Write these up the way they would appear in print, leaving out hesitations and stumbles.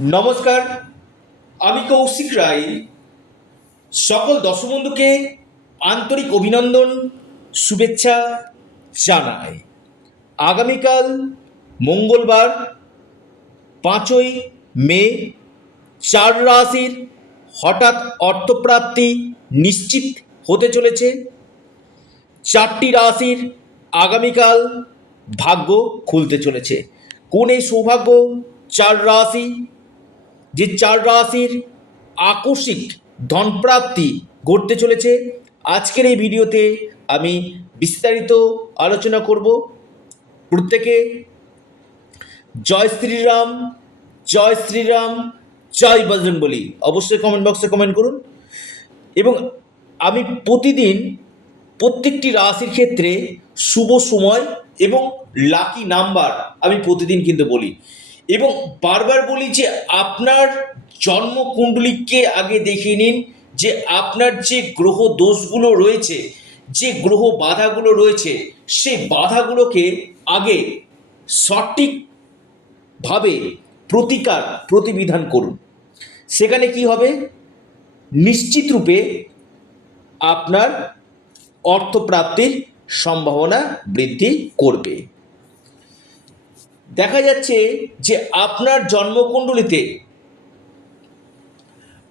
নমস্কার, আমি কৌশিক রায়। সকল দর্শক বন্ধুকে আন্তরিক অভিনন্দন, শুভেচ্ছা জানাই। আগামীকাল মঙ্গলবার 5ই মে চার রাশির হঠাৎ অর্থপ্রাপ্তি নিশ্চিত হতে চলেছে। চারটি রাশির আগামীকাল ভাগ্য খুলতে চলেছে। কোন এই সৌভাগ্য চার রাশি, যে চার রাশির আকস্মিক ধনপ্রাপ্তি ঘটতে চলেছে, আজকের এই ভিডিওতে আমি বিস্তারিত আলোচনা করব। প্রত্যেকে জয় শ্রীরাম, জয় শ্রীরাম, জয় বজরংবলী অবশ্যই কমেন্ট বক্সে কমেন্ট করুন। এবং আমি প্রতিদিন প্রত্যেকটি রাশির ক্ষেত্রে শুভ সময় এবং লাকি নাম্বার আমি প্রতিদিন কিন্তু বলি, এবং বারবার বলি যে আপনার জন্মকুণ্ডলীকে আগে দেখে নিন, যে আপনার যে গ্রহ দোষগুলো রয়েছে, যে গ্রহ বাধাগুলো রয়েছে, সেই বাধাগুলোকে আগে সঠিকভাবে প্রতিবিধান করুন। সেখানে কি হবে, নিশ্চিত রূপে আপনার অর্থপ্রাপ্তির সম্ভাবনা বৃদ্ধি করবে। দেখা যাচ্ছে যে আপনার জন্মকুণ্ডলিতে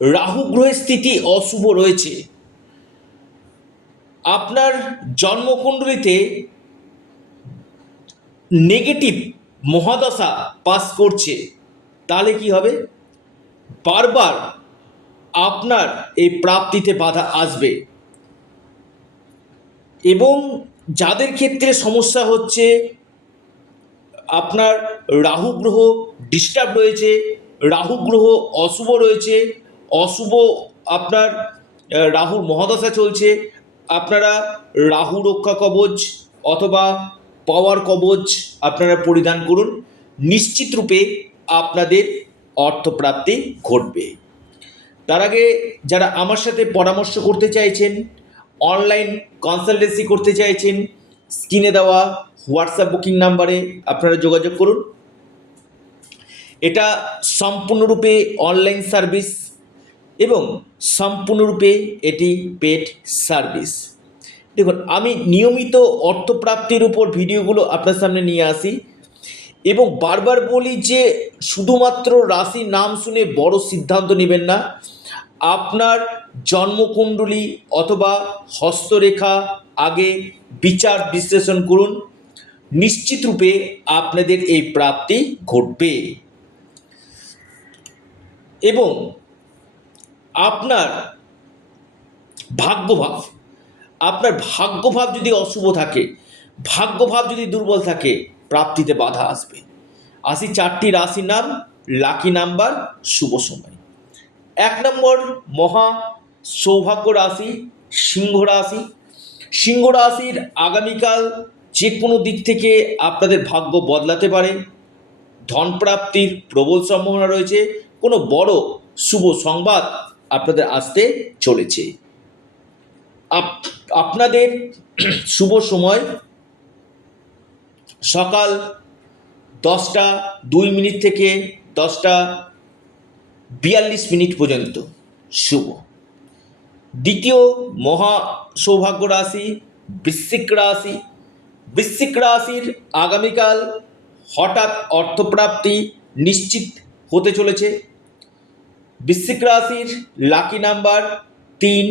রাহু গ্রহের স্থিতি অশুভ রয়েছে। আপনার জন্মকুণ্ডলিতে নেগেটিভ মহাদশা পাস করছে। তাহলে কি হবে, বারবার আপনার এই প্রাপ্তিতে বাধা আসবে। এবং যাদের ক্ষেত্রে সমস্যা হচ্ছে, আপনার রাহু গ্রহ ডিস্টার্ব রয়েছে, রাহু গ্রহ অশুভ রয়েছে, অশুভ আপনার রাহুর মহাদশা চলছে, আপনারা রাহু রক্ষা কবচ অথবা পাওয়ার কবচ আপনারা পরিধান করুন। নিশ্চিত রূপে আপনাদের অর্থপ্রাপ্তি ঘটবে। তার আগে যারা আমার সাথে পরামর্শ করতে চাইছেন, অনলাইন কনসালটেন্সি করতে চাইছেন, স্ক্রিনে দেওয়া হোয়াটসঅ্যাপ বুকিং নাম্বারে আপনারা যোগাযোগ করুন। এটা সম্পূর্ণরূপে অনলাইন সার্ভিস এবং সম্পূর্ণরূপে এটি পেড সার্ভিস। দেখুন, আমি নিয়মিত অর্থপ্রাপ্তির উপর ভিডিওগুলো আপনার সামনে নিয়ে আসি এবং বারবার বলি যে শুধুমাত্র রাশির নাম শুনে বড় সিদ্ধান্ত নেবেন না। আপনার জন্মকুণ্ডলী অথবা হস্তরেখা আগে বিচার বিশ্লেষণ করুন। নিশ্চিত রূপে আপনাদের এই প্রাপ্তি ঘটবে। এবং আপনার ভাগ্যভাব, আপনার ভাগ্যভাব যদি অশুভ থাকে, ভাগ্যভাব যদি দুর্বল থাকে, প্রাপ্তিতে বাধা আসবে। আসি চারটি রাশির নাম, লাকি নাম্বার, শুভ সময়। 1 নম্বর মহা সৌভাগ্য রাশি সিংহ রাশি। সিংহ রাশির আগামীকাল যে কোনো দিক থেকে আপনাদের ভাগ্য বদলাতে পারে। ধনপ্রাপ্তির প্রবল সম্ভাবনা রয়েছে। কোনো বড় শুভ সংবাদ আপনাদের আসতে চলেছে। আপনাদের শুভ সময় সকাল 10টা 2 মিনিট থেকে 10টা 42 মিনিট পর্যন্ত শুভ। দ্বিতীয় মহা সৌভাগ্য রাশি বৃশ্চিক রাশি। বৃশ্চিক রাশির আগামীকাল হঠাৎ অর্থপ্রাপ্তি নিশ্চিত হতে চলেছে। বৃশ্চিক রাশির লাকি নাম্বার 3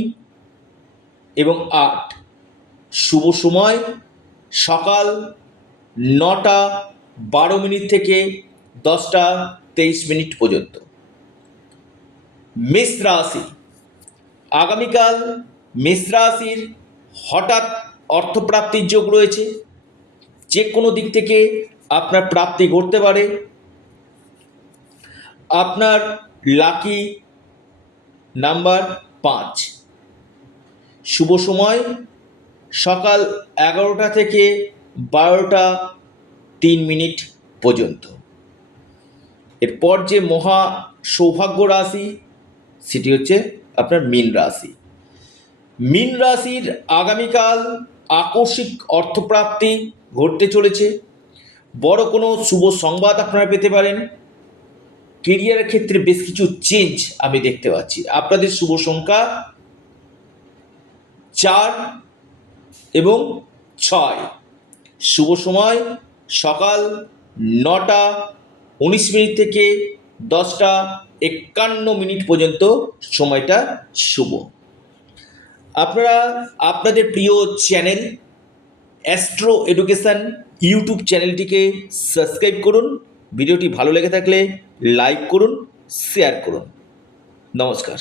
এবং 8। শুভ সময় সকাল 9টা 12 মিনিট থেকে 10টা 23 মিনিট পর্যন্ত। মেষ রাশি, আগামীকাল মেষ রাশির হঠাৎ অর্থপ্রাপ্তির যোগ রয়েছে। যে কোনো দিক থেকে আপনার প্রাপ্তি ঘটতে পারে। আপনার লাকি নাম্বার 5। শুভ সময় সকাল 11টা থেকে 12টা 3 মিনিট পর্যন্ত। এরপর যে মহা সৌভাগ্য রাশি সেটি হচ্ছে আপনার মীন রাশি। মীন রাশির আগামীকাল আকস্মিক অর্থপ্রাপ্তি ঘটতে চলেছে। বড় কোনো শুভ সংবাদ আপনারা পেতে পারেন। কেরিয়ারের ক্ষেত্রে বেশ কিছু চেঞ্জ আমি দেখতে পাচ্ছি। আপনাদের শুভ সংখ্যা 4 এবং 6। শুভ সময় সকাল 9:19 থেকে 10:51 পর্যন্ত সময়টা শুভ। আপনারা আপনাদের প্রিয় চ্যানেল অ্যাস্ট্রো এডুকেশন ইউটিউব চ্যানেলটিকে সাবস্ক্রাইব করুন। ভিডিওটি ভালো লেগে থাকলে লাইক করুন, শেয়ার করুন। নমস্কার।